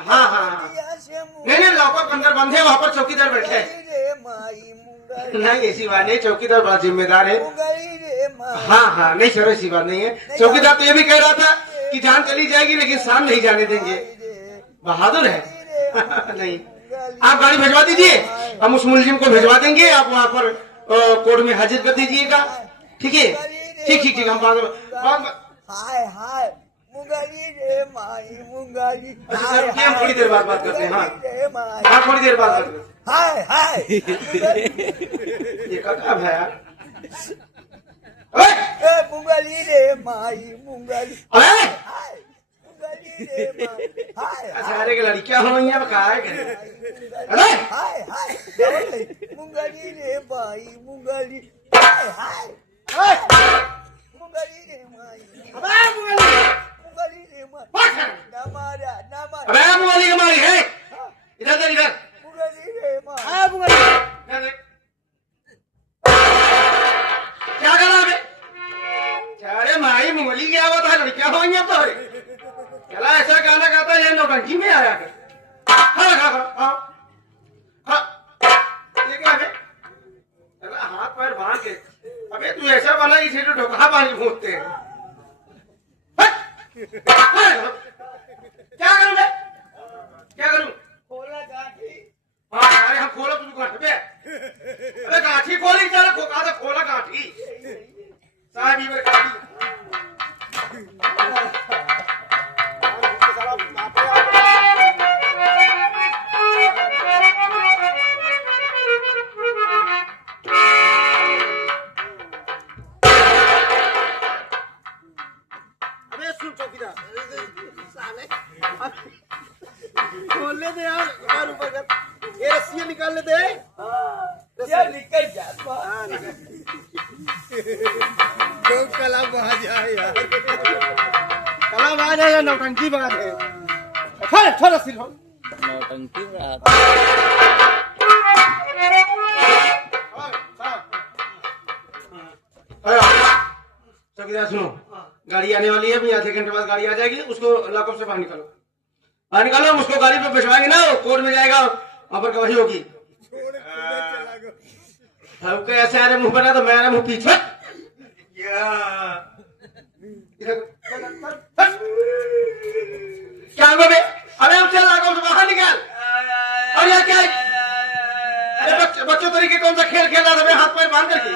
हाँ हाँ नहीं नहीं, लॉकअप अंदर बंद है, वहाँ पर चौकीदार बैठे हैं। नहीं ऐसी बात नहीं, चौकीदार बड़ा जिम्मेदार है। हाँ हाँ नहीं सर ऐसी बात नहीं है, चौकीदार तो ये भी कह रहा था कि जान चली जाएगी लेकिन शाम नहीं जाने देंगे। बहादुर है। नहीं आप गाड़ी भिजवा दीजिए, हम उस मुलजिम को भिजवा देंगे, आप वहाँ पर कोर्ट में हाजिर कर दीजिएगा। ठीक है ठीक ठीक ठीक, हम हाय हाय मुंगाली रे माई मुंगाली। हम थोड़ी देर बाद बात करते हैं। हाँ थोड़ी देर बाद बात करते हैं। हाय हाय ये कब है यार? मुंगाली रे माई मुंगाली। मुंगाली रे माई हाय। अरे की लड़कियां हो यहाँ कहा है? अरे हाय हाय मुंगाली रे माई मुंगाली। हाय हाय मुंगाली रे माई मुंगाली रे माई। नमारा नमारा। अबे मुंगाली हमारी है, इधर इधर मुंगाली रे माई मुंगाली। क्या करा बे? अरे माई मुंगली क्या हुआ था? लड़कियां हो यहाँ तो चला ऐसा गाना गाता है नौटंकी में आया कर। हाँ हाँ हाँ हाँ ये क्या है? चला हाथ पैर बांध के, अबे तू ऐसा बना इसे तो ढोका पानी फूटते हैं। क्या करूं मैं? क्या करूं? खोला गाठी। हाँ अरे हम खोला तुझे गाठी पे। अरे गाठी खोली चला खोका था, खोला गाठी साहब ये गाठी। अबे सुन चौकीदार साले खोल ले दे यार, ऊपर कर ये रस्सियां निकाल ले दे। यार निकल जा तो कला बहा जाए यार, कला बहा जाए या नौटंकी बहा जाए। छोड़ छोड़ रस्सी छोड़, नौटंकी चौकीदार सुनो, गाड़ी आने वाली है, अभी आधे घंटे बाद गाड़ी आ जाएगी, उसको लॉकअप से बाहर निकालो, बाहर निकालो, उसको गाड़ी पे बिठवाएंगे ना, कोर्ट में जाएगा, वहां पर गवाही होगी। हमको ऐसे आरे मुंह बना तो मेरा मुंह पीछे। क्या हुआ बे? अरे उसे लॉकअप से बाहर निकाल। और यह क्या है? अरे बच्चों तरीके कौन सा खेल खेल रहा था हाथ पैर बांध करके?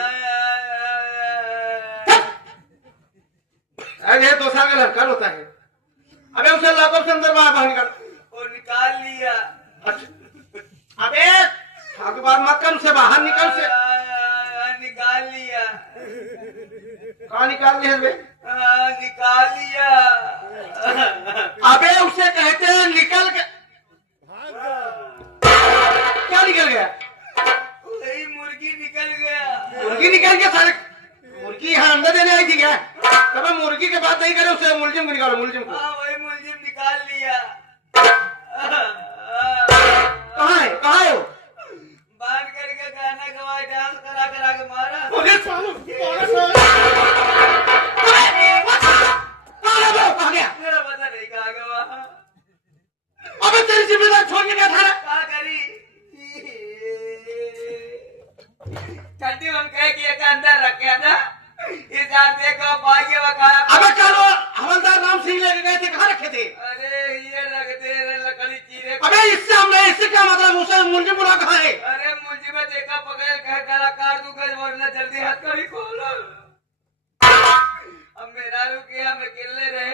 अरे 2 साल का लड़का होता है। अबे उसे लॉकअप से अंदर बाहर निकाल। और निकाल लिया। अच्छा अबे आगे बात मत कर, उसे बाहर निकल से। निकाल लिया। कहाँ निकाल लिया बे? निकाल लिया। अबे उसे कहते हैं निकल के। क्या निकल गया? वही मुर्गी निकल गया। मुर्गी निकल गया सारे? मुर्गी यहाँ अंडा देने आई थी क्या? तब मुर्गी के बात नहीं करे, उसे मुलजिम को निकालो, मुलजिम को। वही मुलजिम निकाल लिया। कहाँ है? कहाँ है वो? बांध करके गाना गवाए, डांस करा करा के मारा। कहाँ गया? मेरा पता नहीं कहाँ गया वहाँ। अबे तेरी जिम्मेदारी छोड़ के गया था ना? क्या करी? ठंडी हम कह कि एक अंदर रखे ना, इस आदमी को पागे वकाया। अबे कल वो हवलदार राम सिंह लेके गए थे, कहाँ रखे थे? अरे ये लगते लकड़ी चीरे। अबे इससे हमने, इससे क्या मतलब? उसे मुलजिम बुला कहाँ है? अरे मुझे में देखा पकड़ कह कलाकार दूंगा, वरना जल्दी हथकड़ी खोलो। अब मेरा रुके हम अकेले रहे।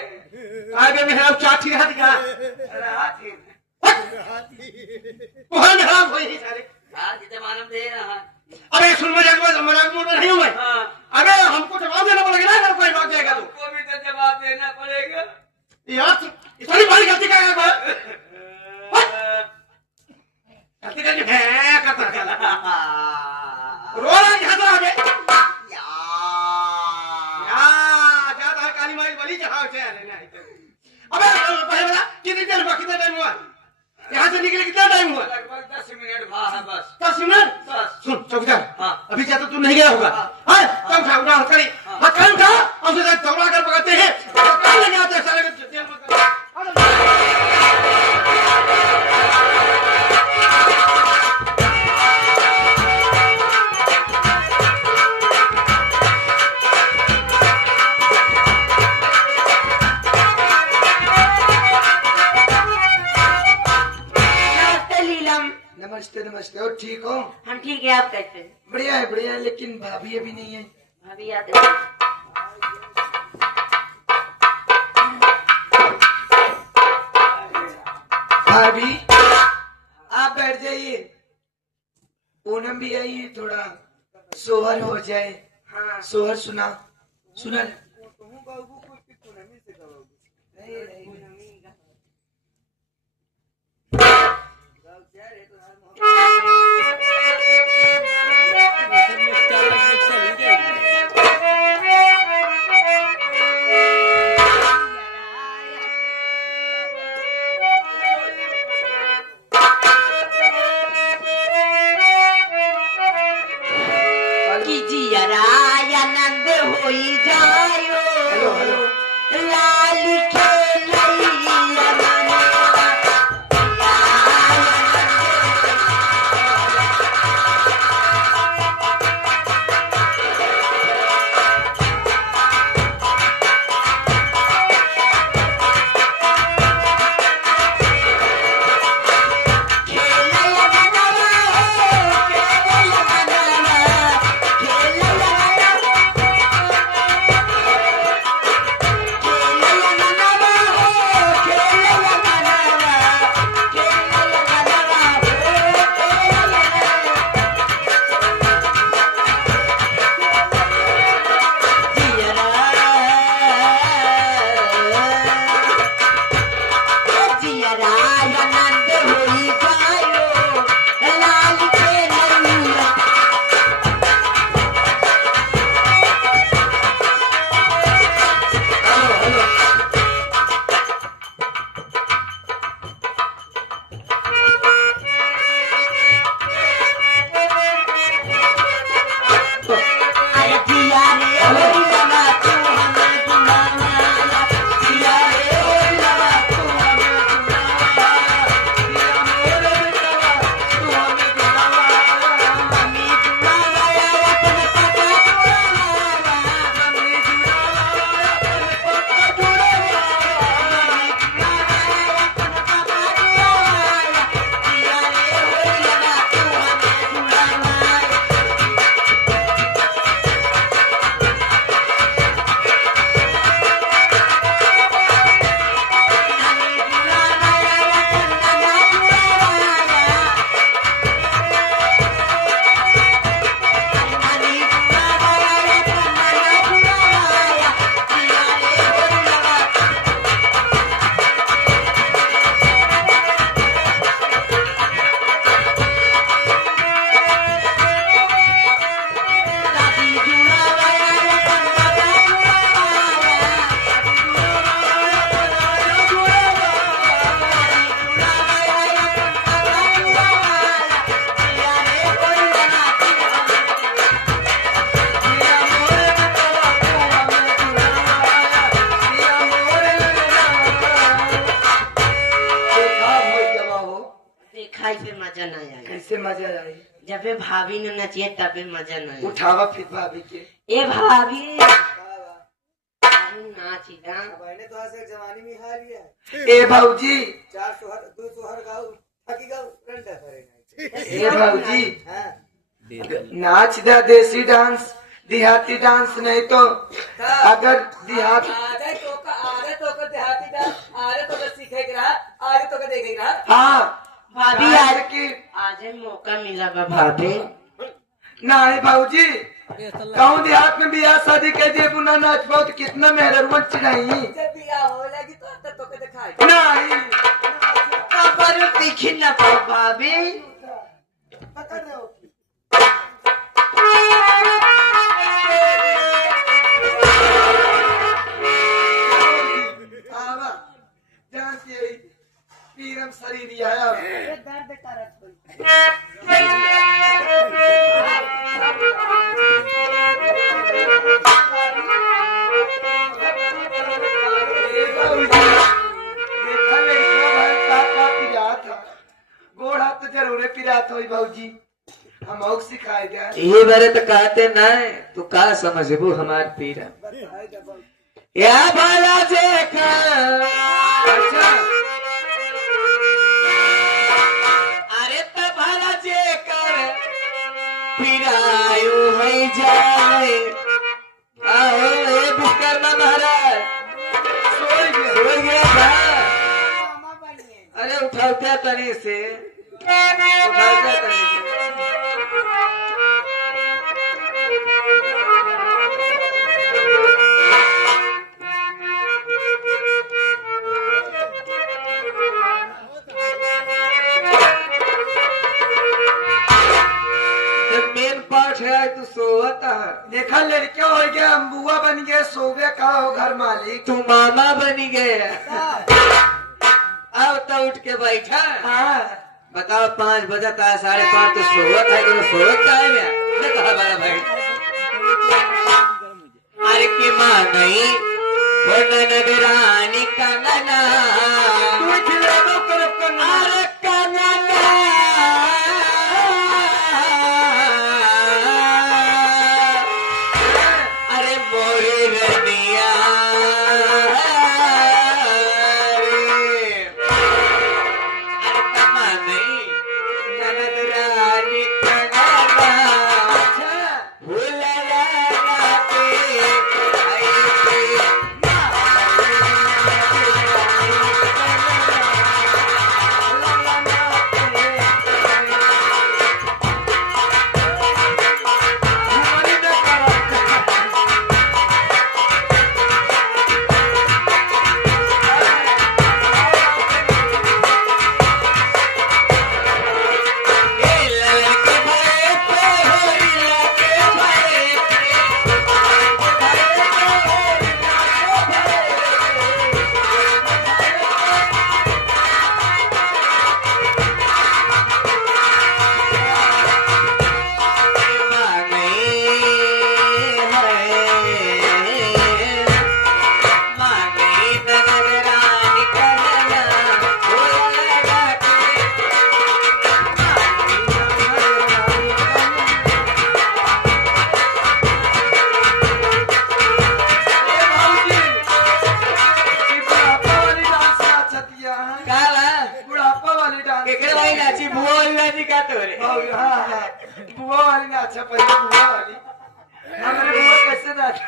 आए बे मेरा चाठी हाथ का। अरे हाथी वहाँ मेरा कोई सारे। आज जमाना में दे रहा। अबे सुन मजाक मूड में नहीं हूँ मैं। अबे हमको जवाब देना पड़ेगा ना, अगर कोई बात जाएगा तो। हमको भी तो जवाब देना पड़ेगा यार। इतनी बड़ी गलती क्या है? गलती करके है करता चला। रोना क्या था अबे? जाता है काली माई वाली जहाँ से अबे पहले बता कितनी देर हुआ, कितना टाइम हुआ यहाँ से निकले? कितना टाइम हुआ? लगभग 10 मिनट भाग है बस। 10 मिनट? बस। सुन चौकीदार, हाँ। अभी जाता तू नहीं गया होगा। हाँ कम उठा उठा हथकड़ी, हथकड़ी उठा और उसे दौड़ा कर पकड़ते हैं, लेके आते हैं सारे जेल में। नमस्ते नमस्ते। और ठीक हो? हम ठीक है, आप कैसे हैं? बढ़िया है, लेकिन भाभी अभी नहीं है। भाभी आते हैं। भाभी आप बैठ जाइए, पूनम भी आई है, थोड़ा सोहर हो जाए। हाँ सोहर सुना सुना। कि जियराय आनंद होई जायो, हेलो हेलो। लाल खेलैया मनवा। खेलैया मनवा हो, खेलैया मनवा, खेलैया आनंद होई जायो, लाल खेलैया। अरे जिया रे होई लगा तू हमें बुलावा, जिया रे होई लगा तू हमें बुलावा, जिया मोरे लगा तू हमें बुलावा, मम्मी बुलावा अपन पापा बुलावा, मम्मी बुलावा अपन पापा बुलावा, मम्मी बुलावा अपन पापा बुलावा, जिया रे होई लगा तू हमें बुलावा। देखा से मजा नहीं आया, कैसे मजा आई? जब भी भाभी ने नचिए तबे मजा नहीं आया। उठावा फिर भाभी के। ए भाभी नाची गा। जवानी में हार गया ए भाऊजी, 4 सोहर 2 सोहर गाओ थकी गाओ रंडा करे ए भाऊजी, हां नाच दा देसी डांस, देहाती डांस नहीं तो अगर देहात आधे तो का देहाती डांस आधे तो का सीखे के रहा आधे तो का देखे के रहा। हाँ भाभी आज आज की आज मौका मिला बा भाभी। नहीं भाऊजी, कहूँ देहात में बियाह शादी कह दिए बुना नाच बहुत कितना मेहरबान चिढ़ाई। जब बिया हो लगी तो के दिखाई नहीं पर दिखी न पाओ भाभी। पकड़ रहे हो आवा जानती है पीरम शरीर आया। दर्द करत होई देखा लड़का भाई का पिरा था, गोड़ा तो जरूर पिरा था भाऊजी, हम और सिखाए गया। ये बारे तो कहते ना तू का समझबू हमार पीरा या भला देखा। अच्छा अरे तो भला अरे उठाते तनी से उठाते तनी से मेन पार्ट है तू सोवत है। देखा लड़कियों हो गया, हम बुआ बन गए, सोवे का हो घर मालिक। तू मामा बनी गया। अब तो उठ के बैठा। हाँ बताओ 5 बजे था 5:30 तो सोवत है तो सोवत का है मैं कहा बड़ा भाई। अरे की माँ गई वो ननद रानी कंगना तू खिलाओ करब करना। अरे कंगना अरे मोरी रनिया अरे कमा नहीं ननद रानी कंगना भूल लगाते बुआ वाली ना अच्छा पहले बुआ वाली हमारे बुआ कैसे नाच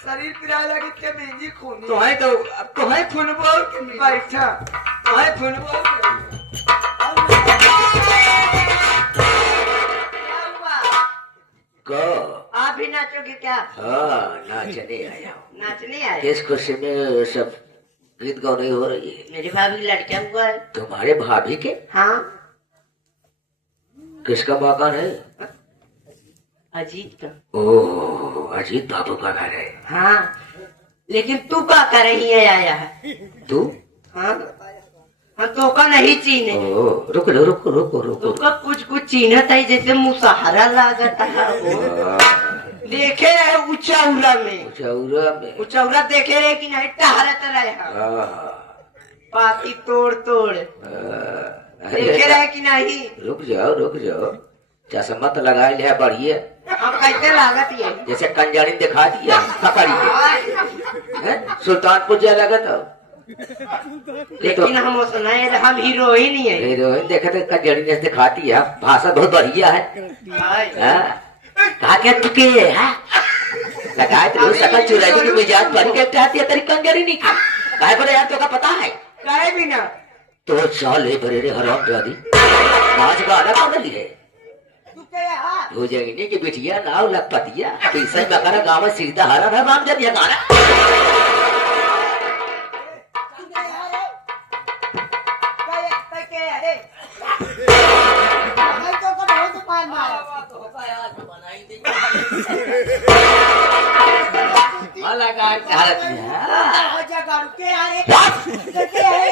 शरीर किराया लगी के मेंजी खून तो है खून बोल बैठा तो है खून बोल को आप भी नाचोगे क्या? हाँ नाचने आया हूँ। नाचने आए? किस खुशी में सब गीत गाने हो रही है? मेरी भाभी की लड़कियां हुआ है। तुम्हारे भाभी के? हाँ किसका मकान है? अजीत का। ओह अजीत बाबू का घर है। हाँ लेकिन तू क्या कर रही है आया है? तू? हाँ हाँ तो का नहीं चीने। ओह रुको रुको रुको रुको। तो का कुछ चीनत है जैसे मुसहरा लागत है वो। देखे है उचौरा में। उचौरा देखे रहे कि नहीं टहरत रहे पाती तोड़ देखे रहे कि नहीं? रुक जाओ चश्मा तो लगा लिया बढ़िया। अब कैसे लागत ये? जैसे कंजारी दिखा दिया पकड़ी के। सुल्तानपुर जा लगा था लेकिन हम उसने हम हीरोइन ही है। हीरोइन देखे तो कजड़ी ने दिखाती है, भाषा बहुत बढ़िया है। कहा क्या चुके है लगाए तो सकल चुराई की मिजाज बड़ी कहते आती है तेरी कंजरी नहीं की काहे पर यार तो का पता है काहे भी ना तो साले भरे रे हराम जादी आज गाना कौन लिए तू क्या है हो जाएगी कि बिटिया नाव लग पतिया तो इसे बकरा गांव में सीधा हरा ना मांग जाती है गाना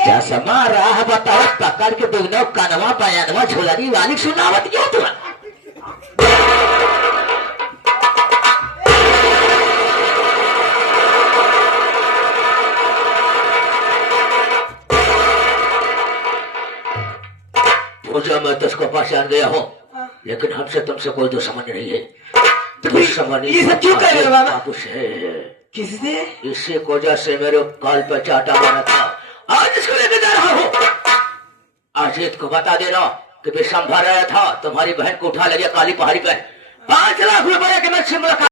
क्या समा रहा बताओ पकड़ के दोनों कनवा बयानवा झोलनी वाली सुनावत क्या तुम पूजा मैं तो उसको पहचान गया हूँ लेकिन हमसे तुमसे कोई दुश्मन नहीं है दुश्मनी ये सब क्यों कर रहे हो बाबा? कुछ है किसने इससे कोजा से मेरे काल पर चाटा मारा था आज इसको लेके जा रहा हूँ अजीत को बता देना कि विषम भर रहा था तुम्हारी बहन को उठा ले गया काली पहाड़ी पर 5 लाख रुपए के मैं शिमला